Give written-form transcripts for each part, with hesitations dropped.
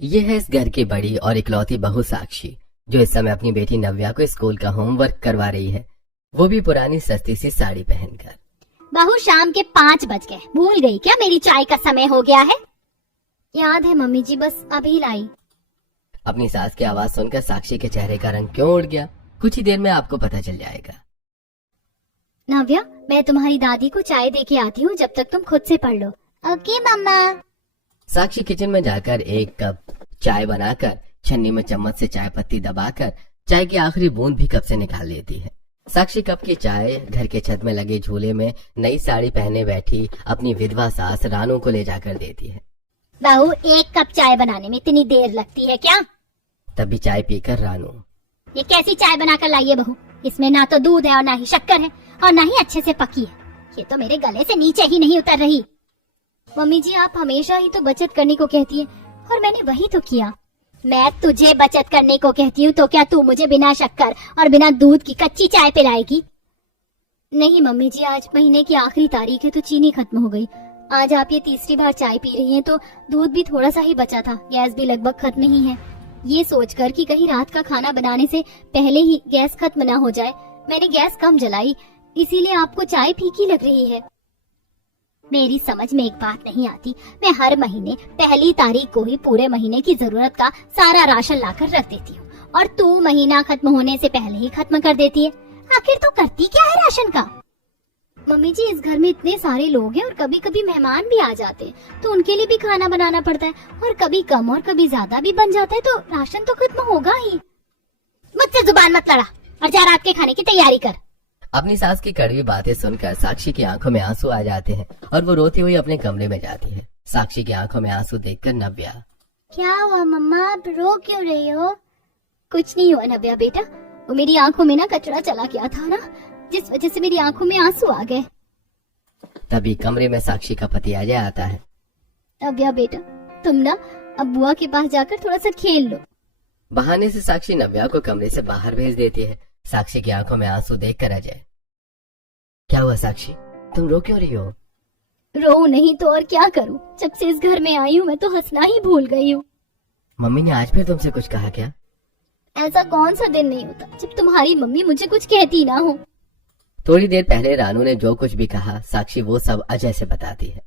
ये है इस घर की बड़ी और इकलौती बहू साक्षी, जो इस समय अपनी बेटी नव्या को स्कूल का होमवर्क करवा रही है, वो भी पुरानी सस्ती सी साड़ी पहनकर। बहू शाम के 5 बज गए, भूल गई क्या मेरी चाय का समय हो गया है? याद है मम्मी जी, बस अभी लाई। अपनी सास की आवाज सुनकर साक्षी के चेहरे का रंग क्यों उड़ गया, कुछ ही देर में आपको पता चल जाएगा। नव्या, मैं तुम्हारी दादी को चाय दे के आती हूँ, जब तक तुम खुद से पढ़ लो। ओके मम्मा। साक्षी किचन में जाकर एक कप चाय बनाकर छन्नी में चम्मच से चाय पत्ती दबाकर चाय की आखिरी बूंद भी कप से निकाल लेती है। साक्षी कप की चाय घर के छत में लगे झूले में नई साड़ी पहने बैठी अपनी विधवा सास रानू को ले जाकर देती है। बहू, एक कप चाय बनाने में इतनी देर लगती है क्या? तभी चाय पीकर रानू, ये कैसी चाय बनाकर लाई है बहू? इसमें ना तो दूध है और ना ही शक्कर है और ना ही अच्छे से पकी है। ये तो मेरे गले से नीचे ही नहीं उतर रही। मम्मी जी, आप हमेशा ही तो बचत करने को कहती है और मैंने वही तो किया। मैं तुझे बचत करने को कहती हूँ तो क्या तू मुझे बिना शक्कर और बिना दूध की कच्ची चाय पिलाएगी? नहीं मम्मी जी, आज महीने की आखिरी तारीख है तो चीनी खत्म हो गई। आज आप ये तीसरी बार चाय पी रही हैं तो दूध भी थोड़ा सा ही बचा था, गैस भी लगभग खत्म ही है। ये सोचकर कि कहीं रात का खाना बनाने से पहले ही गैस खत्म ना हो जाए, मैंने गैस कम जलाई, इसीलिए आपको चाय फीकी लग रही है। मेरी समझ में एक बात नहीं आती, मैं हर महीने पहली तारीख को ही पूरे महीने की जरूरत का सारा राशन लाकर रख देती हूँ और तू महीना खत्म होने से पहले ही खत्म कर देती है। आखिर तू करती क्या है राशन का? मम्मी जी, इस घर में इतने सारे लोग हैं और कभी कभी मेहमान भी आ जाते हैं तो उनके लिए भी खाना बनाना पड़ता है और कभी कम और कभी ज्यादा भी बन जाता है तो राशन तो खत्म होगा ही। मुझसे जुबान मत लड़ा और जा रात के खाने की तैयारी कर। अपनी सास की कड़वी बातें सुनकर साक्षी की आंखों में आंसू आ जाते हैं और वो रोती हुई अपने कमरे में जाती है। साक्षी की आंखों में आंसू देखकर नव्या, क्या हुआ मम्मा, आप रो क्यों रही हो? कुछ नहीं हुआ नव्या बेटा, वो मेरी आंखों में ना कचरा चला गया था ना, जिस वजह से मेरी आंखों में आंसू आ गए। तभी कमरे में साक्षी का पति अजय आता है। नव्या बेटा, तुम ना अब बुआ के पास जाकर थोड़ा सा खेल लो। बहाने से साक्षी नव्या को कमरे से बाहर भेज देती है। साक्षी की आंखों में आंसू देखकर अजय, क्या हुआ साक्षी, तुम रो क्यों रही हो? रो नहीं तो और क्या करूं, जब से इस घर में आई हूँ मैं तो हंसना ही भूल गई हूँ। मम्मी ने आज फिर तुमसे कुछ कहा क्या? ऐसा कौन सा दिन नहीं होता जब तुम्हारी मम्मी मुझे कुछ कहती ना हो। थोड़ी देर पहले रानू ने जो कुछ भी कहा साक्षी वो सब अजय से बताती है।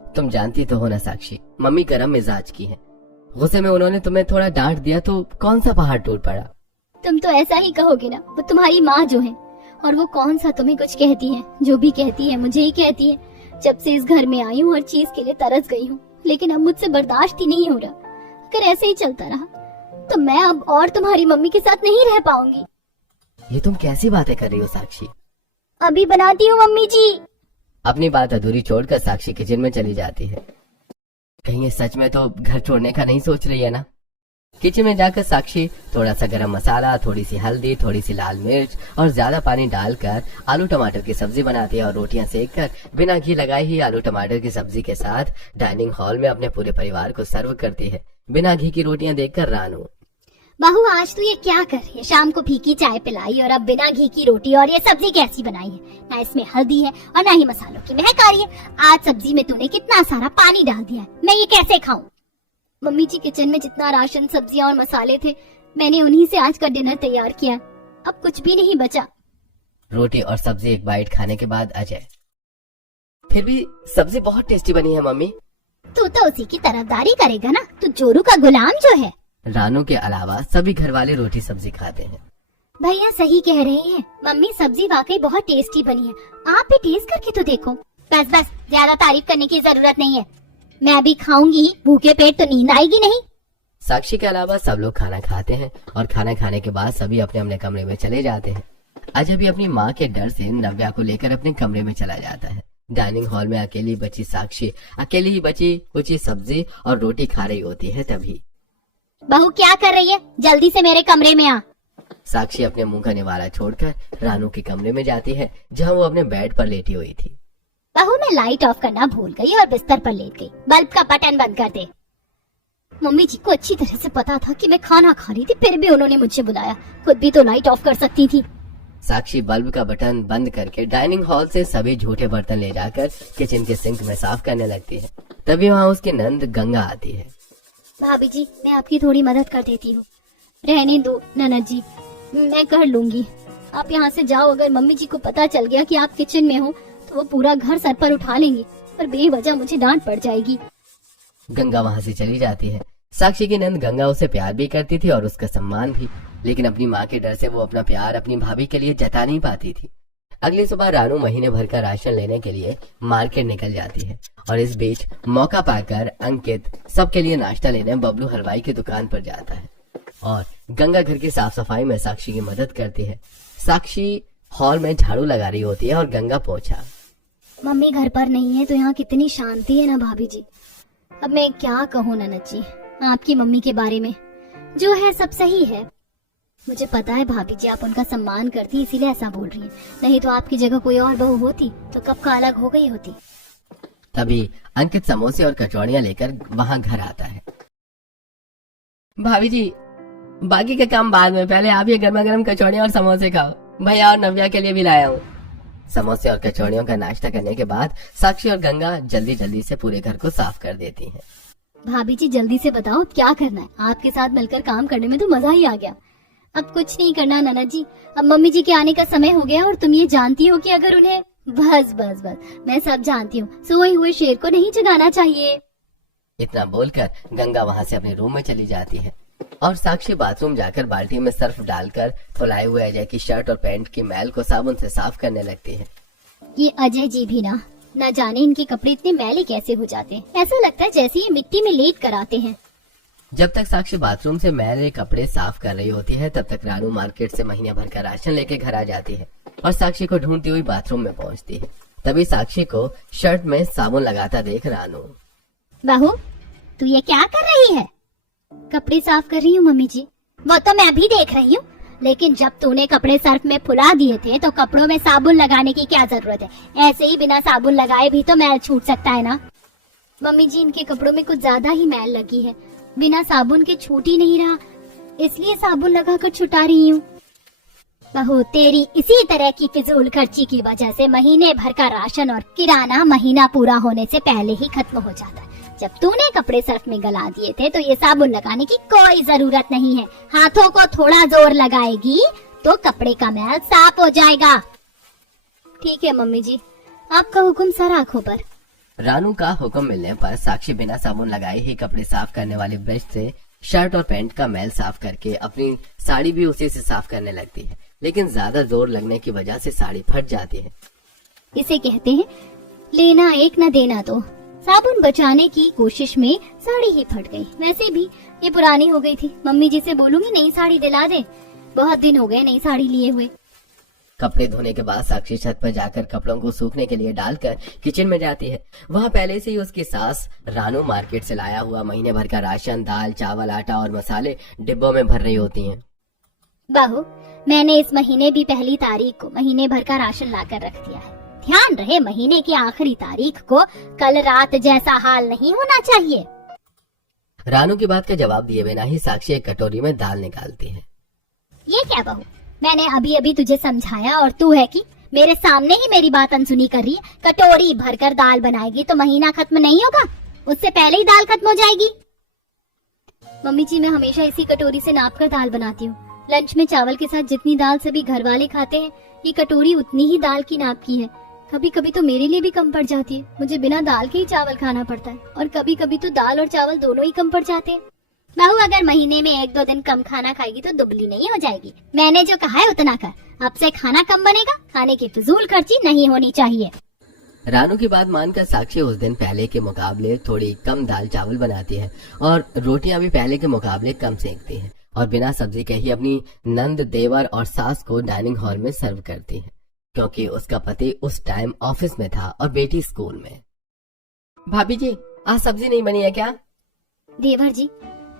तुम जानती तो हो ना साक्षी, मम्मी गरम मिजाज की है, गुस्से में उन्होंने तुम्हें थोड़ा डांट दिया तो कौन सा पहाड़ टूट पड़ा। तुम तो ऐसा ही कहोगे ना, वो तुम्हारी माँ जो है, और वो कौन सा तुम्हें कुछ कहती है, जो भी कहती है मुझे ही कहती है। जब से इस घर में आई हूँ हर चीज के लिए तरस गई हूँ, लेकिन अब मुझसे बर्दाश्त ही नहीं हो रहा। अगर ऐसे ही चलता रहा तो मैं अब और तुम्हारी मम्मी के साथ नहीं रह पाऊंगी। ये तुम कैसी बातें कर रही हो साक्षी? अभी बनाती हूँ मम्मी जी। अपनी बात अधूरी छोड़कर साक्षी किचन में चली जाती है। कहीं ये सच में तो घर छोड़ने का नहीं सोच रही है ना? किचन में जाकर साक्षी थोड़ा सा गरम मसाला, थोड़ी सी हल्दी, थोड़ी सी लाल मिर्च और ज्यादा पानी डालकर आलू टमाटर की सब्जी बनाती है और रोटियां सेककर बिना घी लगाए ही आलू टमाटर की सब्जी के साथ डाइनिंग हॉल में अपने पूरे परिवार को सर्व करती है। बिना घी की रोटियां देखकर रानू, बहू आज तू ये क्या कर रही है? शाम को फीकी चाय पिलाई और अब बिना घी की रोटी, और ये सब्जी कैसी बनाई है? ना इसमें हल्दी है और ना ही मसालों की महक आ रही है। आज सब्जी में तूने कितना सारा पानी डाल दिया है, मैं ये कैसे खाऊं? मम्मी जी, किचन में जितना राशन, सब्जियां और मसाले थे मैंने उन्हीं से आज का डिनर तैयार किया, अब कुछ भी नहीं बचा। रोटी और सब्जी एक बाइट खाने के बाद अजय, फिर भी सब्जी बहुत टेस्टी बनी है मम्मी। तू तो उसी की तरफदारी करेगा ना, तू जोरू का गुलाम जो है। रानू के अलावा सभी घर वाले रोटी सब्जी खाते हैं। भैया सही कह रहे हैं, मम्मी सब्जी वाकई बहुत टेस्टी बनी है, आप भी टेस्ट करके तो देखो। बस बस, ज्यादा तारीफ करने की जरूरत नहीं है, मैं भी खाऊंगी, भूखे पेट तो नींद आएगी नहीं। साक्षी के अलावा सब लोग खाना खाते हैं और खाना खाने के बाद सभी अपने अपने कमरे में चले जाते हैं। अजय भी अपनी माँ के डर से नव्या को लेकर अपने कमरे में चला जाता है। डाइनिंग हॉल में अकेली बची साक्षी अकेली ही बची कुछ सब्जी और रोटी खा रही होती है। तभी, बहू क्या कर रही है, जल्दी से मेरे कमरे में आ। साक्षी अपने मुंह का निवाला छोड़कर रानू के कमरे में जाती है, जहाँ वो अपने बेड पर लेटी हुई थी। बहू, मैं लाइट ऑफ करना भूल गई और बिस्तर पर लेट गई, बल्ब का बटन बंद कर दे। मम्मी जी को अच्छी तरह से पता था कि मैं खाना खा रही थी, फिर भी उन्होंने मुझे बुलाया, खुद भी तो लाइट ऑफ कर सकती थी। साक्षी बल्ब का बटन बंद करके डाइनिंग हॉल से सभी झूठे बर्तन ले जाकर किचन के सिंक में साफ करने लगती है। तभी वहाँ उसकी नंद गंगा आती है। भाभी जी, मैं आपकी थोड़ी मदद कर देती हूँ। रहने दो ननद जी, मैं कर लूंगी। आप यहाँ से जाओ। अगर मम्मी जी को पता चल गया कि आप किचन में हो तो वो पूरा घर सर पर उठा लेंगी और बेवजह मुझे डांट पड़ जाएगी। गंगा वहाँ से चली जाती है। साक्षी की नंद गंगा उसे प्यार भी करती थी और उसका सम्मान भी, लेकिन अपनी माँ के डर से वो अपना प्यार अपनी भाभी के लिए जता नहीं पाती थी। अगली सुबह रानू महीने भर का राशन लेने के लिए मार्केट निकल जाती है और इस बीच मौका पाकर अंकित सबके लिए नाश्ता लेने बबलू हलवाई की दुकान पर जाता है और गंगा घर की साफ सफाई में साक्षी की मदद करती है। साक्षी हॉल में झाड़ू लगा रही होती है और गंगा पोंछा। मम्मी घर पर नहीं है तो यहाँ कितनी शांति है ना भाभी जी। अब मैं क्या कहूँ ननद जी आपकी मम्मी के बारे में, जो है सब सही है। मुझे पता है भाभी जी आप उनका सम्मान करती इसीलिए ऐसा बोल रही हैं, नहीं तो आपकी जगह कोई और बहू होती तो कब का अलग हो गई होती। तभी अंकित समोसे और कचौड़ियां लेकर वहां घर आता है। भाभी जी, बाकी का काम बाद में, पहले आप ये गर्मा गर्म कचौड़ियां और समोसे खाओ। भैया और नव्या के लिए भी लाया हूँ। समोसे और कचौड़ियों का नाश्ता करने के बाद साक्षी और गंगा जल्दी जल्दी से पूरे घर को साफ कर देती हैं। भाभी जी जल्दी से बताओ क्या करना है। आपके साथ मिलकर काम करने में तो मजा ही आ गया। अब कुछ नहीं करना ननद जी, अब मम्मी जी के आने का समय हो गया और तुम ये जानती हो कि अगर उन्हें बस बस बस मैं सब जानती हूँ, सोए हुए शेर को नहीं जगाना चाहिए। इतना बोलकर गंगा वहां से अपने रूम में चली जाती है और साक्षी बाथरूम जाकर बाल्टी में सर्फ डालकर फुलाए हुए अजय की शर्ट और पैंट की मैल को साबुन से साफ करने लगती है। ये अजय जी भी ना जाने इनके कपड़े इतने मैले कैसे हो जाते हैं। ऐसा लगता है जैसे ये मिट्टी में लेट कर आते हैं। जब तक साक्षी बाथरूम से मैले कपड़े साफ कर रही होती है तब तक रानू मार्केट से महीने भर का राशन लेके घर आ जाती है और साक्षी को ढूंढती हुई बाथरूम में पहुंचती है। तभी साक्षी को शर्ट में साबुन लगाता देख रानू, बहू तू ये क्या कर रही है? कपड़े साफ कर रही हूँ मम्मी जी। वो तो मैं भी देख रही हूँ, लेकिन जब तूने कपड़े सर्फ में फुला दिए थे तो कपड़ों में साबुन लगाने की क्या जरूरत है? ऐसे ही बिना साबुन लगाए भी तो मैल छूट सकता है ना। मम्मी जी इनके कपड़ों में कुछ ज्यादा ही मैल लगी है, बिना साबुन के छूट ही नहीं रहा, इसलिए साबुन लगाकर छुटा रही हूँ। बहू तेरी इसी तरह की फिजूल खर्ची की वजह से महीने भर का राशन और किराना महीना पूरा होने से पहले ही खत्म हो जाता है। जब तूने कपड़े सर्फ में गला दिए थे तो ये साबुन लगाने की कोई जरूरत नहीं है। हाथों को थोड़ा जोर लगाएगी तो कपड़े का मैल साफ हो जाएगा। ठीक है मम्मी जी, आपका हुक्म सर आंखों पर। रानू का हुक्म मिलने पर साक्षी बिना साबुन लगाए ही कपड़े साफ करने वाले ब्रश से शर्ट और पैंट का मैल साफ करके अपनी साड़ी भी उसी से साफ करने लगती है, लेकिन ज्यादा जोर लगने की वजह से साड़ी फट जाती है। इसे कहते हैं लेना एक न देना दो। साबुन बचाने की कोशिश में साड़ी ही फट गई। वैसे भी ये पुरानी हो गई थी, मम्मी जी से बोलूंगी नई साड़ी दिला दे, बहुत दिन हो गए नई साड़ी लिए हुए। कपड़े धोने के बाद साक्षी छत पर जाकर कपड़ों को सूखने के लिए डालकर किचन में जाती है। वहाँ पहले से ही उसकी सास रानू मार्केट से लाया हुआ महीने भर का राशन, दाल, चावल, आटा और मसाले डिब्बों में भर रही होती हैं। बहू मैंने इस महीने भी पहली तारीख को महीने भर का राशन लाकर रख दिया है। ध्यान रहे महीने की आखिरी तारीख को कल रात जैसा हाल नहीं होना चाहिए। रानू की बात का जवाब दिए बिना ही साक्षी एक कटोरी में दाल निकालती है। ये क्या बहू, मैंने अभी अभी तुझे समझाया और तू है कि मेरे सामने ही मेरी बात अनसुनी कर रही है। कटोरी भरकर दाल बनाएगी तो महीना खत्म नहीं होगा, उससे पहले ही दाल खत्म हो जाएगी। मम्मी जी मैं हमेशा इसी कटोरी से नाप कर दाल बनाती हूँ। लंच में चावल के साथ जितनी दाल सभी घर वाले खाते हैं, ये कटोरी उतनी ही दाल की नाप की है। कभी कभी तो मेरे लिए भी कम पड़ जाती है, मुझे बिना दाल के ही चावल खाना पड़ता है, और कभी कभी तो दाल और चावल दोनों ही कम पड़ जाते हैं। बहू अगर महीने में 1-2 दिन कम खाना खाएगी तो दुबली नहीं हो जाएगी। मैंने जो कहा है उतना कर, अब से खाना कम बनेगा, खाने की फिजूल खर्ची नहीं होनी चाहिए। रानू की बात मानकर साक्षी उस दिन पहले के मुकाबले थोड़ी कम दाल चावल बनाती है और रोटियां भी पहले के मुकाबले कम सेकती है और बिना सब्जी के ही अपनी नंद, देवर और सास को डाइनिंग हॉल में सर्व करती है, क्योंकि उसका पति उस टाइम ऑफिस में था और बेटी स्कूल में। भाभी जी आज सब्जी नहीं बनी है क्या? देवर जी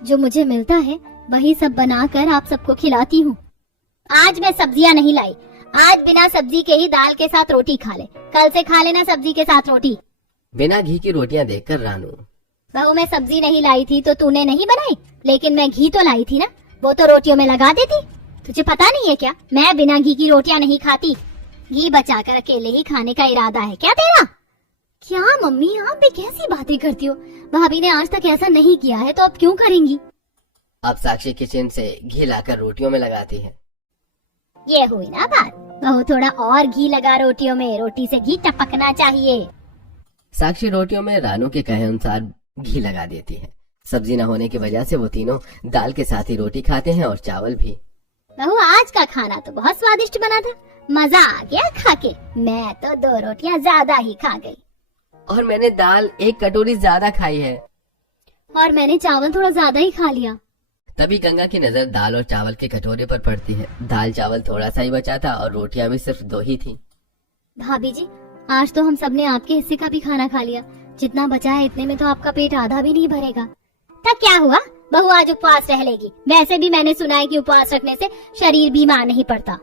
जो मुझे मिलता है वही सब बनाकर आप सबको खिलाती हूँ। आज मैं सब्जियाँ नहीं लाई, आज बिना सब्जी के ही दाल के साथ रोटी खा ले, कल से खा लेना सब्जी के साथ रोटी। बिना घी की रोटियां देखकर रानू, बहू मैं सब्जी नहीं लाई थी तो तूने नहीं बनाई, लेकिन मैं घी तो लाई थी ना, वो तो रोटियों में लगा देती। तुझे पता नहीं है क्या, मैं बिना घी की रोटियां नहीं खाती। घी बचाकर अकेले ही खाने का इरादा है क्या तेरा? क्या मम्मी, आप भी कैसी बातें करती हो? भाभी ने आज तक ऐसा नहीं किया है तो अब क्यों करेंगी? अब साक्षी किचन से घी लाकर रोटियों में लगाती है। ये हुई ना बात। बहू थोड़ा और घी लगा रोटियों में, रोटी से घी टपकना चाहिए। साक्षी रोटियों में रानू के कहे अनुसार घी लगा देती है। सब्जी न होने की वजह से वो तीनों दाल के साथ ही रोटी खाते हैं और चावल भी। बहू आज का खाना तो बहुत स्वादिष्ट बना था, मजा आ गया खा के। मैं तो 2 रोटियां ज्यादा ही खा गई। और मैंने दाल 1 कटोरी ज्यादा खाई है। और मैंने चावल थोड़ा ज्यादा ही खा लिया। तभी गंगा की नजर दाल और चावल के कटोरे पर पड़ती है। दाल चावल थोड़ा सा ही बचा था और रोटियां भी सिर्फ 2 ही थी। भाभी जी, आज तो हम सबने आपके हिस्से का भी खाना खा लिया। जितना बचा है इतने में तो आपका पेट आधा भी नहीं भरेगा। तब क्या हुआ, बहू आज उपवास रह लेगी। वैसे भी मैंने सुना है कि उपवास रखने से शरीर बीमार नहीं पड़ता।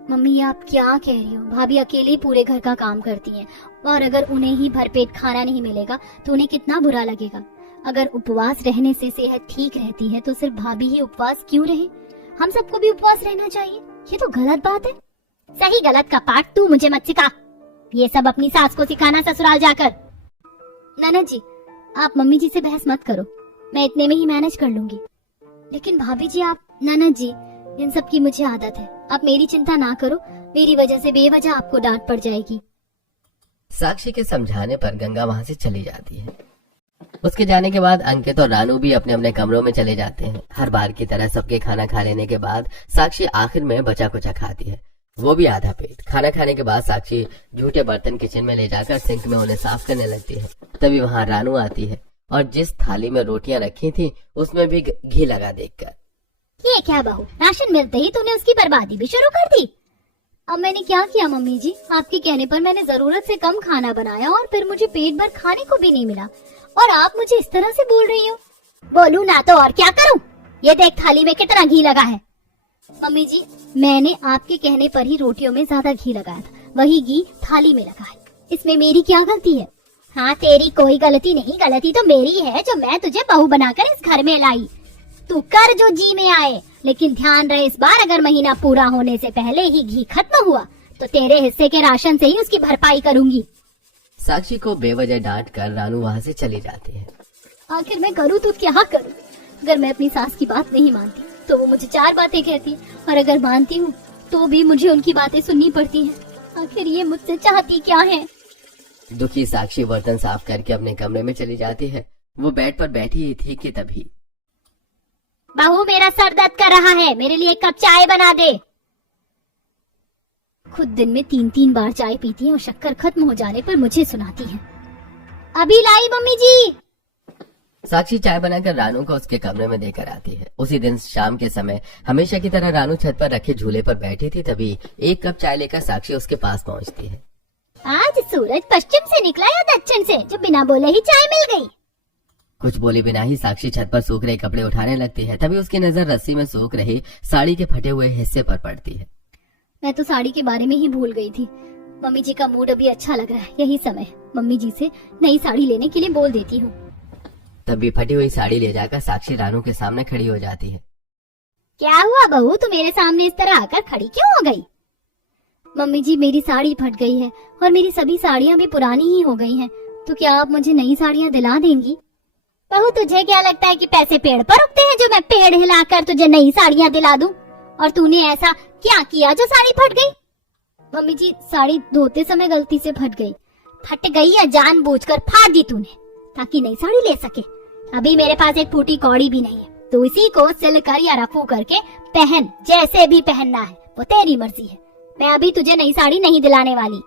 मम्मी आप क्या कह रही हो? भाभी अकेले पूरे घर का काम करती हैं और अगर उन्हें ही भरपेट खाना नहीं मिलेगा तो उन्हें कितना बुरा लगेगा। अगर उपवास रहने से सेहत ठीक रहती है तो सिर्फ भाभी ही उपवास क्यों रहे? हम सबको भी उपवास रहना चाहिए। ये तो गलत बात है। सही गलत का पाठ तू मुझे मत सिखा। ये सब अपनी सास को सिखाना ससुराल जाकर। ननद जी, आप मम्मी जी से बहस मत करो, मैं इतने में ही मैनेज कर लूंगी। लेकिन भाभी जी आप। ननद जी, इन सब की मुझे आदत है, आप मेरी चिंता ना करो। मेरी वजह से बेवजह आपको डांट पड़ जाएगी। साक्षी के समझाने पर गंगा वहाँ से चली जाती है। उसके जाने के बाद अंकित और रानू भी अपने अपने कमरों में चले जाते हैं। हर बार की तरह सबके खाना खा लेने के बाद साक्षी आखिर में बचा कुचा खाती है, वो भी आधा पेट। खाना खाने के बाद साक्षी झूठे बर्तन किचन में ले जाकर सिंक में उन्हें साफ करने लगती है। तभी वहाँ रानू आती है और जिस थाली में रोटियां रखी थी उसमें भी घी लगा देखकर। ये क्या बहू, राशन मिलते ही तूने उसकी बर्बादी भी शुरू कर दी। अब मैंने क्या किया मम्मी जी? आपके कहने पर मैंने जरूरत से कम खाना बनाया और फिर मुझे पेट भर खाने को भी नहीं मिला और आप मुझे इस तरह से बोल रही हो। बोलूं ना तो और क्या करूं? ये देख थाली में कितना घी लगा है। मम्मी जी, मैंने आपके कहने पर ही रोटियों में ज्यादा घी लगाया था, वही घी थाली में लगा है। इसमें मेरी क्या गलती है? हाँ, तेरी कोई गलती नहीं, गलती तो मेरी है जो मैं तुझे बहू बनाकर इस घर में लाई। तू कर जो जी में आए, लेकिन ध्यान रहे इस बार अगर महीना पूरा होने से पहले ही घी खत्म हुआ तो तेरे हिस्से के राशन से ही उसकी भरपाई करूंगी। साक्षी को बेवजह डांट कर रानू वहाँ से चली जाती है। आखिर मैं करूँ तो क्या करूँ? अगर मैं अपनी सास की बात नहीं मानती तो वो मुझे 4 बातें कहती है और अगर मानती हूँ तो भी मुझे उनकी बातें सुननी पड़ती हैं। आखिर ये मुझसे चाहती क्या है? दुखी साक्षी बर्तन साफ करके अपने कमरे में चली जाती है। वो बेड पर बैठी ही थी कि तभी बहू, मेरा सर दर्द कर रहा है, मेरे लिए 1 कप चाय बना दे। खुद दिन में 3-3 बार चाय पीती है और शक्कर खत्म हो जाने पर मुझे सुनाती है। अभी लाई मम्मी जी। साक्षी चाय बनाकर रानू को उसके कमरे में देकर आती है। उसी दिन शाम के समय हमेशा की तरह रानू छत पर रखे झूले पर बैठी थी। तभी 1 कप चाय लेकर साक्षी उसके पास पहुंचती है। आज सूरज पश्चिम से निकला या दक्षिण से जो बिना बोले ही चाय मिल गई? कुछ बोले बिना ही साक्षी छत पर सूख रहे कपड़े उठाने लगती है। तभी उसकी नजर रस्सी में सूख रही साड़ी के फटे हुए हिस्से पर पड़ती है। मैं तो साड़ी के बारे में ही भूल गई थी। मम्मी जी का मूड अभी अच्छा लग रहा है, यही समय मम्मी जी से नई साड़ी लेने के लिए बोल देती हूँ। तभी फटी हुई साड़ी ले जाकर साक्षी रानू के सामने खड़ी हो जाती है। क्या हुआ बहू, तू मेरे सामने इस तरह आकर खड़ी क्यों हो गई? मम्मी जी, मेरी साड़ी फट गई है और मेरी सभी साड़ियाँ भी पुरानी ही हो गई हैं, तो क्या आप मुझे नई साड़ियाँ दिला देंगी? बहू, तुझे क्या लगता है कि पैसे पेड़ पर उगते हैं जो मैं पेड़ हिलाकर तुझे नई साड़ियाँ दिला दूं? और तूने ऐसा क्या किया जो साड़ी फट गई? मम्मी जी, साड़ी धोते समय गलती से फट गई। फट गई या जानबूझकर फाड़ दी तूने ताकि नई साड़ी ले सके? अभी मेरे पास एक फूटी कौड़ी भी नहीं है, तो इसी को सिल कर या रफू करके पहन, जैसे भी पहनना है वो तेरी मर्जी है। मैं अभी तुझे नई साड़ी नहीं दिलाने वाली।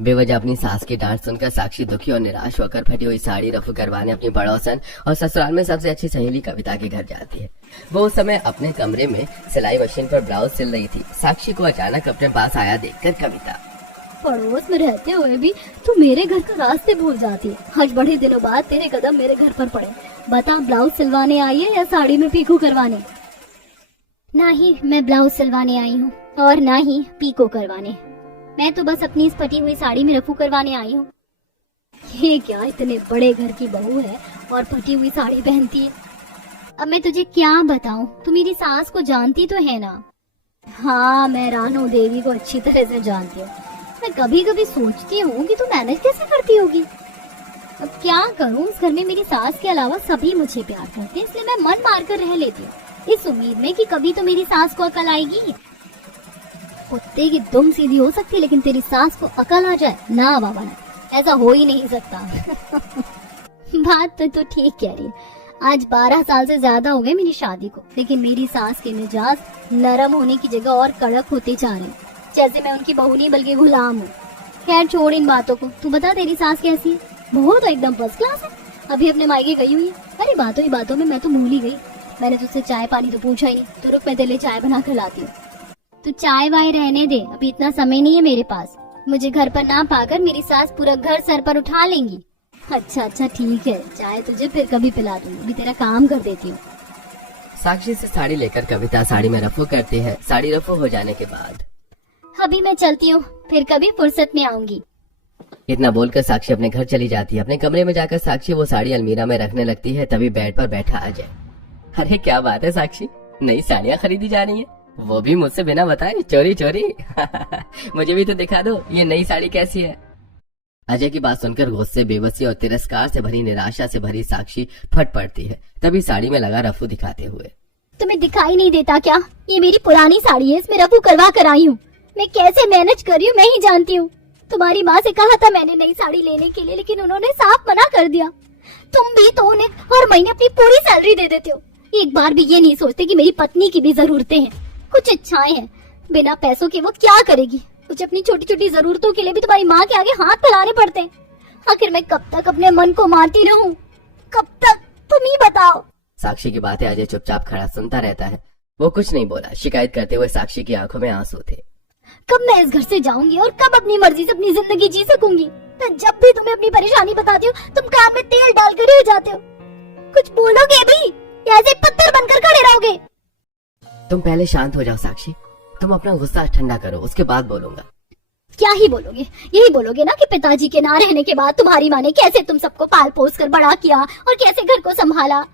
बेवजह अपनी सास की डांट सुनकर साक्षी दुखी और निराश होकर फटी हुई साड़ी रफू करवाने अपनी पड़ोसन और ससुराल में सबसे अच्छी सहेली कविता के घर जाती है। वो उस समय अपने कमरे में सिलाई मशीन पर ब्लाउज सिल रही थी। साक्षी को अचानक अपने पास आया देखकर कविता, पड़ोस में रहते हुए भी तू मेरे घर का रास्ते भूल जाती है। आज बड़े दिनों बाद तेरे कदम मेरे घर पर पड़े। बता, ब्लाउज सिलवाने आई है या साड़ी में पीको करवाने? ना ही मैं ब्लाउज सिलवाने आई हूँ और ना ही पीको करवाने। मैं तो बस अपनी इस फटी हुई साड़ी में रफू करवाने आई हूँ। ये क्या इतने बड़े घर की बहू है और फटी हुई साड़ी पहनती है? अब मैं तुझे क्या बताऊं, तू मेरी सास को जानती तो है ना? हाँ, मैं रानू देवी को अच्छी तरह से जानती हूँ। मैं कभी कभी सोचती हूँ कि तू मैनेज कैसे करती होगी। अब क्या करूँ, इस घर में मेरी सास के अलावा सभी मुझे प्यार करते हैं, इसलिए मैं मन मार कर रह लेती हूँ इस उम्मीद में कि कभी तो मेरी सास को अकल आएगी। कुत्ते की दुम सीधी हो सकती लेकिन तेरी सास को अकल आ जाए ना बाबा ना, ऐसा हो ही नहीं सकता। बात तो तू ठीक कह रही है। आज 12 साल से ज्यादा हो गए मेरी शादी को, लेकिन मेरी सास के मिजाज नरम होने की जगह और कड़क होते जा रहे हैं, जैसे मैं उनकी बहू नहीं बल्कि गुलाम हूँ। खैर छोड़ इन बातों को, तू बता तेरी सास कैसी है? वो तो एकदम फर्स्ट क्लास है, अभी अपने मायके गई हुई है। अरे बातों ही बातों में मैं तो भूल ही गई, मैंने तुझसे चाय पानी तो पूछा ही नहीं। तो रुक, मैं तेरे लिए चाय बना कर लाती हूँ। तू चाय वाय रहने दे, अभी इतना समय नहीं है मेरे पास। मुझे घर पर ना पाकर मेरी सास पूरा घर सर पर उठा लेंगी। अच्छा ठीक है, चाय तुझे फिर कभी पिला दूंगी, अभी तेरा काम कर देती हूँ। साक्षी से साड़ी लेकर कविता साड़ी में रफू करती है। साड़ी रफू हो जाने के बाद अभी मैं चलती हूँ, फिर कभी फुर्सत में आऊंगी। इतना बोलकर साक्षी अपने घर चली जाती है। अपने कमरे में जाकर साक्षी वो साड़ी अलमीरा में रखने लगती है, तभी बेड पर बैठा अजय। अरे क्या बात है साक्षी, नई साड़ियाँ खरीदी जा रही है, वो भी मुझसे बिना बताए, चोरी चोरी। मुझे भी तो दिखा दो ये नई साड़ी कैसी है। अजय की बात सुनकर गुस्से, बेबसी और तिरस्कार से भरी, निराशा से भरी साक्षी फट पड़ती है, तभी साड़ी में लगा रफू दिखाते हुए। तुम्हें दिखाई नहीं देता क्या? ये मेरी पुरानी साड़ी है, इसमें रफू करवा कर आई हूँ। मैं कैसे मैनेज कर रही हूँ मैं ही जानती हूँ। तुम्हारी माँ से कहा था मैंने नई साड़ी लेने के लिए, लेकिन उन्होंने साफ मना कर दिया। तुम भी तो उन्हें हर महीने अपनी पूरी सैलरी दे देते हो, एक बार भी ये नहीं सोचते कि मेरी पत्नी की भी जरूरतें हैं, कुछ इच्छाएं हैं। बिना पैसों के वो क्या करेगी? मुझे अपनी छोटी छोटी जरूरतों के लिए भी तुम्हारी माँ के आगे हाथ फैलाने पड़ते हैं। आखिर मैं कब तक अपने मन को मारती रहूं? कब तक? तुम ही बताओ। साक्षी की बातें अजय चुपचाप खड़ा सुनता रहता है। वो कुछ नहीं बोला। शिकायत करते हुए साक्षी की आंखों में आंसू थे। कब मैं इस घर से जाऊंगी और कब अपनी मर्जी से अपनी जिंदगी जी सकूंगी? मैं जब भी तुम्हें अपनी परेशानी बताती हूँ तुम कान में तेल डालकर ही जाते हो। कुछ बोलोगे भी या ऐसे पत्थर बनकर खड़े रहोगे? तुम पहले शांत हो जाओ साक्षी, तुम अपना गुस्सा ठंडा करो, उसके बाद बोलूंगा। क्या ही बोलोगे? यही बोलोगे ना कि पिताजी के ना रहने के बाद तुम्हारी माँ ने कैसे तुम सबको पाल पोस कर बड़ा किया और कैसे घर को संभाला।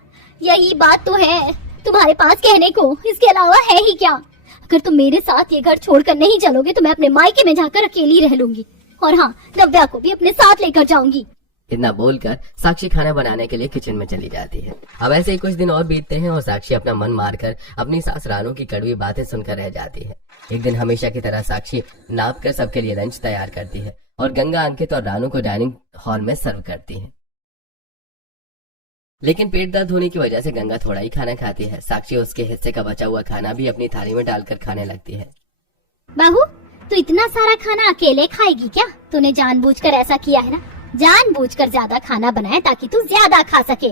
यही बात तो है तुम्हारे पास कहने को, इसके अलावा है ही क्या? अगर तुम मेरे साथ ये घर छोड़कर नहीं चलोगे तो मैं अपने मायके में जाकर अकेली रह लूंगी, और हाँ, नव्या को भी अपने साथ लेकर जाऊंगी। इतना बोलकर साक्षी खाना बनाने के लिए किचन में चली जाती है। अब ऐसे ही कुछ दिन और बीतते हैं और साक्षी अपना मन मारकर अपनी सास रानू की कड़वी बातें सुनकर रह जाती है। एक दिन हमेशा की तरह साक्षी नाप कर सबके लिए लंच तैयार करती है और गंगा, अंकित और रानू को डाइनिंग हॉल में सर्व करती है। लेकिन पेट दर्द होने की वजह से गंगा थोड़ा ही खाना खाती है। साक्षी उसके हिस्से का बचा हुआ खाना भी अपनी थाली में डालकर खाने लगती है। बहू, तू इतना सारा खाना अकेले खाएगी क्या? तूने जानबूझकर ऐसा किया है ना? जानबूझकर ज्यादा खाना बनाया ताकि तू ज्यादा खा सके।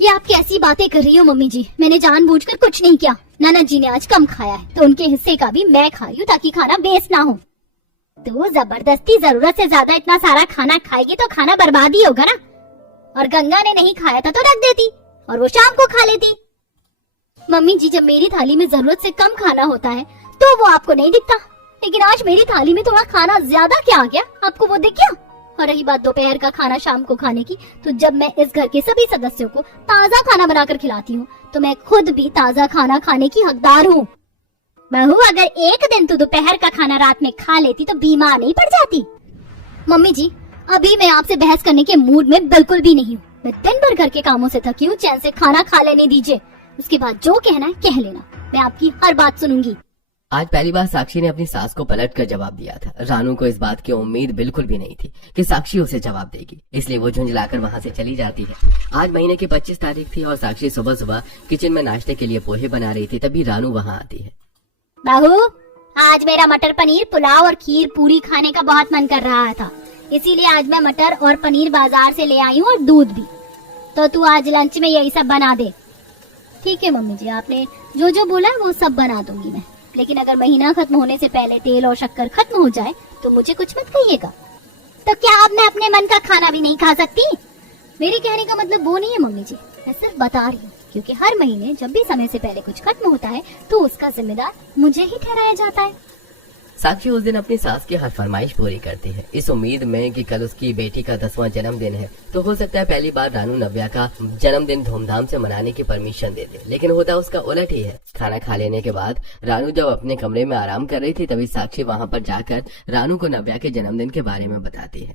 ये आप कैसी बातें कर रही हो मम्मी जी? मैंने जानबूझकर कुछ नहीं किया। नाना जी ने आज कम खाया है तो उनके हिस्से का भी मैं खा रही हूँ ताकि खाना वेस्ट ना हो। तू जबरदस्ती जरूरत से ज्यादा इतना सारा खाना खाएगी तो खाना बर्बाद ही होगा ना। और गंगा ने नहीं खाया था तो रख देती और वो शाम को खा लेती। मम्मी जी, जब मेरी थाली में जरूरत से कम खाना होता है तो वो आपको नहीं दिखता, लेकिन आज मेरी थाली में थोड़ा खाना ज्यादा क्या आ गया, आपको वो दिख गया? और रही बात दोपहर का खाना शाम को खाने की, तो जब मैं इस घर के सभी सदस्यों को ताजा खाना बनाकर खिलाती हूँ तो मैं खुद भी ताजा खाना खाने की हकदार हूँ। बहू, अगर एक दिन तू दोपहर का खाना रात में खा लेती तो बीमार नहीं पड़ जाती? मम्मी जी, अभी मैं आपसे बहस करने के मूड में बिल्कुल भी नहीं हूँ। मैं दिन भर घर के कामों से थकी हूँ, चैन से खाना खा लेने दीजिए। उसके बाद जो कहना है कह लेना, मैं आपकी हर बात सुनूंगी। आज पहली बार साक्षी ने अपनी सास को पलटकर जवाब दिया था। रानू को इस बात की उम्मीद बिल्कुल भी नहीं थी कि साक्षी उसे जवाब देगी, इसलिए वो झुंझलाकर वहाँ से चली जाती है। आज महीने की 25 तारीख थी और साक्षी सुबह सुबह किचन में नाश्ते के लिए पोहे बना रही थी, तभी रानू वहाँ आती है। बहू, आज मेरा मटर पनीर पुलाव और खीर पूरी खाने का बहुत मन कर रहा था, इसीलिए आज मैं मटर और पनीर बाजार से ले आई हूँ और दूध भी। तो तू आज लंच में यही सब बना दे। ठीक है मम्मी जी, आपने जो जो बोला वो सब बना दूंगी मैं, लेकिन अगर महीना खत्म होने से पहले तेल और शक्कर खत्म हो जाए तो मुझे कुछ मत कहिएगा। तो क्या अब मैं अपने मन का खाना भी नहीं खा सकती? मेरे कहने का मतलब वो नहीं है मम्मी जी, मैं सिर्फ बता रही हूँ, क्योंकि हर महीने जब भी समय से पहले कुछ खत्म होता है तो उसका जिम्मेदार मुझे ही ठहराया जाता है। साक्षी उस दिन अपनी सास की हर फरमाइश पूरी करती है, इस उम्मीद में कि कल उसकी बेटी का 10वां जन्मदिन है तो हो सकता है पहली बार रानू नव्या का जन्मदिन धूमधाम से मनाने की परमिशन दे दे। लेकिन होता उसका उलट ही है। खाना खा लेने के बाद रानू जब अपने कमरे में आराम कर रही थी तभी साक्षी वहाँ पर जाकर रानू को नव्या के जन्मदिन के बारे में बताती है।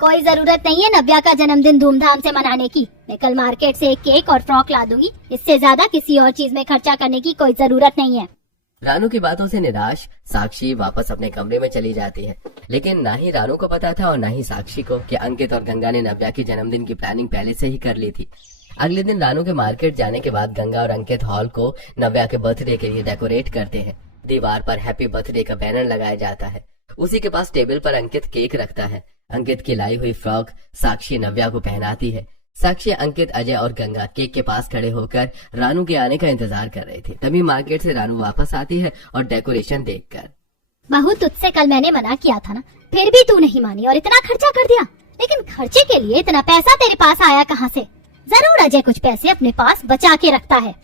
कोई जरूरत नहीं है नव्या का जन्मदिन धूमधाम से मनाने की। मैं कल मार्केट से एक केक और फ्रॉक ला दूंगी। इससे ज्यादा किसी और चीज में खर्चा करने की कोई जरूरत नहीं है। रानू की बातों से निराश साक्षी वापस अपने कमरे में चली जाती है। लेकिन ना ही रानू को पता था और ना ही साक्षी को कि अंकित और गंगा ने नव्या के जन्मदिन की प्लानिंग पहले से ही कर ली थी। अगले दिन रानू के मार्केट जाने के बाद गंगा और अंकित हॉल को नव्या के बर्थडे के लिए डेकोरेट करते हैं। दीवार पर हैप्पी बर्थडे का बैनर लगाया जाता है। उसी के पास टेबल पर अंकित केक रखता है। अंकित की लाई हुई फ्रॉक साक्षी नव्या को पहनाती है। साक्षी, अंकित, अजय और गंगा केक के पास खड़े होकर रानू के आने का इंतजार कर रहे थे। तभी मार्केट से रानू वापस आती है और डेकोरेशन देखकर, बहू तुझसे कल मैंने मना किया था ना, फिर भी तू नहीं मानी और इतना खर्चा कर दिया। लेकिन खर्चे के लिए इतना पैसा तेरे पास आया कहाँ से? जरूर अजय कुछ पैसे अपने पास बचा के रखता है।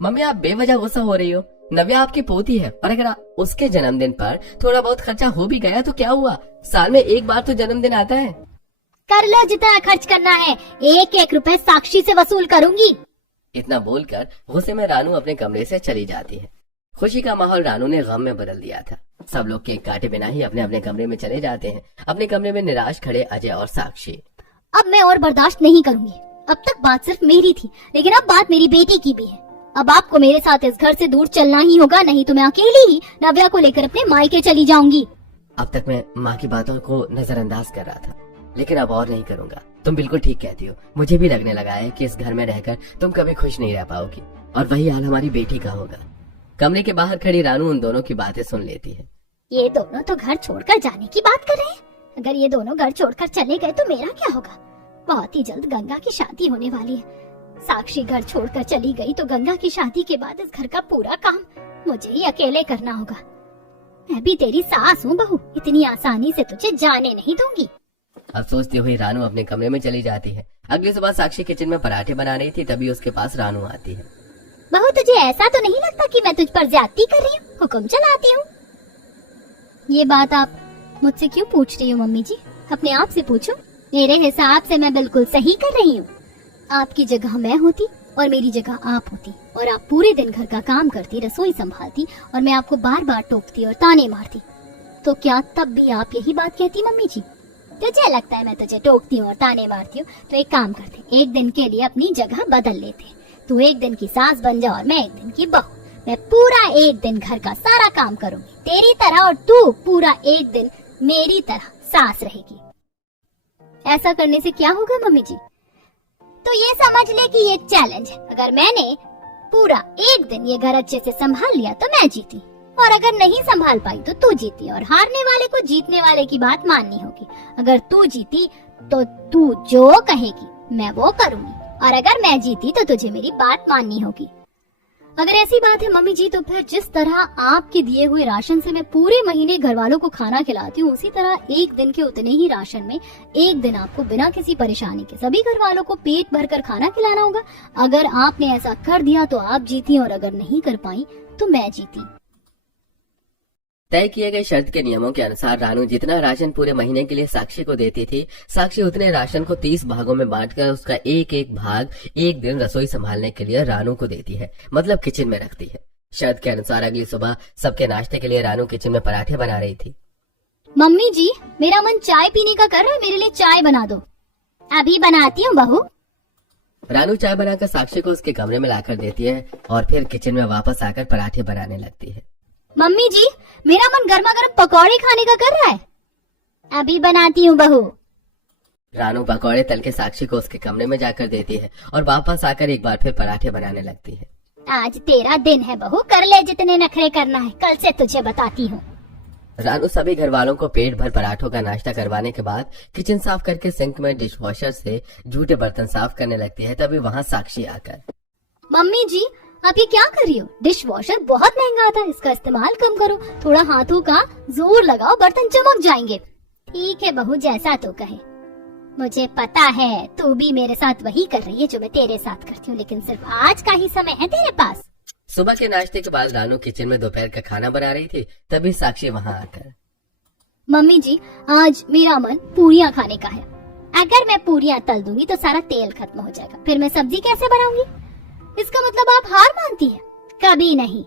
मम्मी आप बेवजह गुस्सा हो रही हो। नव्या आपकी पोती है और अगर उसके जन्मदिन पर थोड़ा बहुत खर्चा हो भी गया तो क्या हुआ? साल में एक बार तो जन्मदिन आता है। कर लो जितना खर्च करना है, 1-1 रुपए साक्षी से वसूल करूंगी। इतना बोलकर गुस्से में रानू अपने कमरे से चली जाती है। खुशी का माहौल रानू ने गम में बदल दिया था। सब लोग केक काटे बिना ही अपने अपने कमरे में चले जाते हैं। अपने कमरे में निराश खड़े अजय और साक्षी। अब मैं और बर्दाश्त नहीं करूंगी। अब तक बात सिर्फ मेरी थी, लेकिन अब बात मेरी बेटी की भी है। अब आपको मेरे साथ इस घर से दूर चलना ही होगा, नहीं तो मैं अकेली ही नव्या को लेकर अपने मायके चली जाऊंगी। अब तक मैं माँ की बातों को नजरअंदाज कर रहा था, लेकिन अब और नहीं करूंगा। तुम बिल्कुल ठीक कहती हो। मुझे भी लगने लगा है कि इस घर में रहकर तुम कभी खुश नहीं रह पाओगी और वही हाल हमारी बेटी का होगा। कमरे के बाहर खड़ी रानू उन दोनों की बातें सुन लेती है। ये दोनों तो घर छोड़कर जाने की बात कर रहे हैं। अगर ये दोनों घर छोड़कर चले गए तो मेरा क्या होगा? बहुत ही जल्द गंगा की शादी होने वाली है। साक्षी घर छोड़कर चली गई तो गंगा की शादी के बाद इस घर का पूरा काम मुझे ही अकेले करना होगा। मैं भी तेरी सास हूँ बहू, इतनी आसानी से तुझे जाने नहीं दूंगी। अब सोचती हुई रानू अपने कमरे में चली जाती है। अगली सुबह साक्षी किचन में पराठे बना रही थी, तभी उसके पास रानू आती है। बहू तुझे ऐसा तो नहीं लगता कि मैं तुझ पर ज्यादती कर रही हूँ? हुक्म चलाती हूँ। ये बात आप मुझसे क्यों पूछ रही हो मम्मी जी? अपने आप से पूछो। मेरे हिसाब से मैं बिल्कुल सही कर रही हूँ। आपकी जगह मैं होती और मेरी जगह आप होती और आप पूरे दिन घर का काम करती, रसोई संभालती और मैं आपको बार बार टोकती और ताने मारती, तो क्या तब भी आप यही बात कहती मम्मी जी? तुझे लगता है मैं तुझे टोकती हूँ और ताने मारती हूँ? तो एक काम करते, एक दिन के लिए अपनी जगह बदल लेते। तू एक दिन की सास बन जा और मैं एक दिन की बहू। मैं पूरा एक दिन घर का सारा काम करूंगी तेरी तरह और तू पूरा एक दिन मेरी तरह सास रहेगी। ऐसा करने से क्या होगा मम्मी जी? तो ये समझ ले कि ये चैलेंज है। अगर मैंने पूरा एक दिन ये घर अच्छे से संभाल लिया तो मैं जीती, और अगर नहीं संभाल पाई तो तू जीती, और हारने वाले को जीतने वाले की बात माननी होगी। अगर तू जीती तो तू जो कहेगी मैं वो करूंगी, और अगर मैं जीती तो तुझे मेरी बात माननी होगी। अगर ऐसी बात है मम्मी जी, तो फिर जिस तरह आपके दिए हुए राशन से मैं पूरे महीने घर वालों को खाना खिलाती हूँ, उसी तरह एक दिन के उतने ही राशन में एक दिन आपको बिना किसी परेशानी के सभी घर वालों को पेट भरकर खाना खिलाना होगा। अगर आपने ऐसा कर दिया तो आप जीती, और अगर नहीं कर पाई तो मैं जीती। तय किए गए शर्त के नियमों के अनुसार रानू जितना राशन पूरे महीने के लिए साक्षी को देती थी, साक्षी उतने राशन को 30 भागों में बांटकर उसका एक एक भाग एक दिन रसोई संभालने के लिए रानू को देती है, मतलब किचन में रखती है। शर्त के अनुसार अगली सुबह सबके नाश्ते के लिए रानू किचन में पराठे बना रही थी। मम्मी जी मेरा मन चाय पीने का कर रहा है, मेरे लिए चाय बना दो। अभी बनाती हूँ बहू। रानू चाय बनाकर साक्षी को उसके कमरे में लाकर देती है और फिर किचन में वापस आकर पराठे बनाने लगती है। मम्मी जी मेरा मन गर्मा गर्म पकौड़े खाने का कर रहा है। अभी बनाती हूँ बहू। रानू पकौड़े तल के साक्षी को उसके कमरे में जाकर देती है और वापस आकर एक बार फिर पराठे बनाने लगती है। आज तेरा दिन है बहू, कर ले जितने नखरे करना है, कल से तुझे बताती हूँ। रानू सभी घर वालों को पेट भर पराठों का नाश्ता करवाने के बाद किचन साफ करके सिंक में डिशवॉशर से जूठे बर्तन साफ करने लगती है। तभी वहाँ साक्षी आकर, मम्मी जी आप ये क्या कर रही हो? डिश वॉशर बहुत महंगा आता है, इसका इस्तेमाल कम करो, थोड़ा हाथों का जोर लगाओ, बर्तन चमक जाएंगे। ठीक है बहू, जैसा तू कहे। मुझे पता है तू भी मेरे साथ वही कर रही है जो मैं तेरे साथ करती हूँ, लेकिन सिर्फ आज का ही समय है तेरे पास। सुबह के नाश्ते के बाद रानू किचन में दोपहर का खाना बना रही थी, तभी साक्षी वहाँ आकर, मम्मी जी आज मेरा मन पूरियां खाने का है। अगर मैं पूरियां तल दूंगी तो सारा तेल खत्म हो जाएगा, फिर मैं सब्जी कैसे बनाऊंगी? इसका मतलब आप हार मानती हैं? कभी नहीं।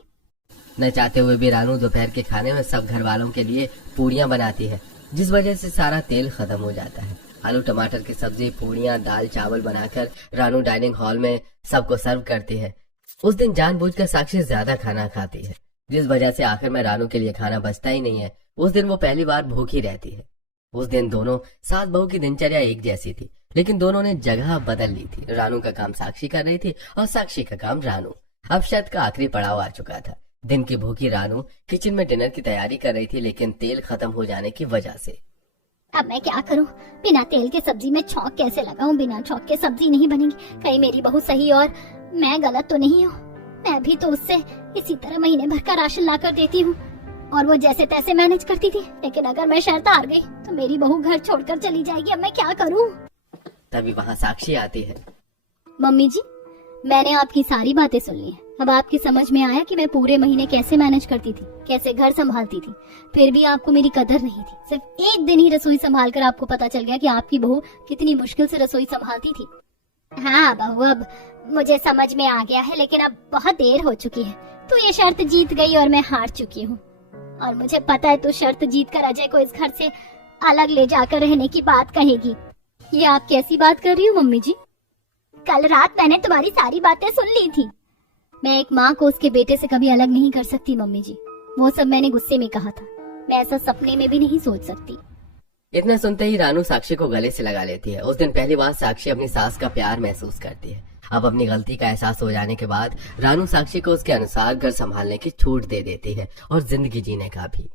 न चाहते हुए भी रानू दोपहर के खाने में सब घर वालों के लिए पूरियां बनाती है, जिस वजह से सारा तेल खत्म हो जाता है। आलू टमाटर की सब्जी, पूरियां, दाल चावल बनाकर रानू डाइनिंग हॉल में सबको सर्व करती है। उस दिन जानबूझकर साक्षी ज्यादा खाना खाती है, जिस वजह से आखिर में रानू के लिए खाना बचता ही नहीं है। उस दिन वो पहली बार भूखी रहती है। उस दिन दोनों सास बहू की दिनचर्या एक जैसी थी, लेकिन दोनों ने जगह बदल ली थी। रानू का काम साक्षी कर रही थी और साक्षी का काम रानू। अब शर्त का आखिरी पड़ाव आ चुका था। दिन की भूखी रानू किचन में डिनर की तैयारी कर रही थी, लेकिन तेल खत्म हो जाने की वजह से। अब मैं क्या करूं? बिना तेल के सब्जी में छौंक कैसे लगाऊं? बिना छौंक के सब्जी नहीं बनेगी। कहीं मेरी बहू सही और मैं गलत तो नहीं हूँ? मैं भी तो उससे इसी तरह महीने भर का राशन ला कर देती हूँ और वो जैसे तैसे मैनेज करती थी। लेकिन अगर मैं शर्त हार गई तो मेरी बहू घर छोड़कर चली जाएगी। अब मैं क्या करूँ? तभी वहाँ साक्षी आती है। मम्मी जी, मैंने आपकी सारी बातें सुन ली हैं। अब आपकी समझ में आया कि मैं पूरे महीने कैसे मैनेज करती थी, कैसे घर संभालती थी। फिर भी आपको मेरी कदर नहीं थी। सिर्फ एक दिन ही रसोई संभाल कर आपको पता चल गया कि आपकी बहू कितनी मुश्किल से रसोई संभालती थी। हाँ बहू, अब मुझे समझ में आ गया है, लेकिन अब बहुत देर हो चुकी है। तो ये शर्त जीत गई और मैं हार चुकी हूँ। और मुझे पता है तो शर्त जीत कर अजय को इस घर से अलग ले जाकर रहने की बात कहेगी। ये आप कैसी बात कर रही हो मम्मी जी? कल रात मैंने तुम्हारी सारी बातें सुन ली थी। मैं एक माँ को उसके बेटे से कभी अलग नहीं कर सकती मम्मी जी। वो सब मैंने गुस्से में कहा था। मैं ऐसा सपने में भी नहीं सोच सकती। इतना सुनते ही रानू साक्षी को गले से लगा लेती है। उस दिन पहली बार साक्षी अपनी सास का प्यार महसूस करती है। अब अपनी गलती का एहसास हो जाने के बाद रानू साक्षी को उसके अनुसार घर संभालने की छूट दे देती है और जिंदगी जीने का भी।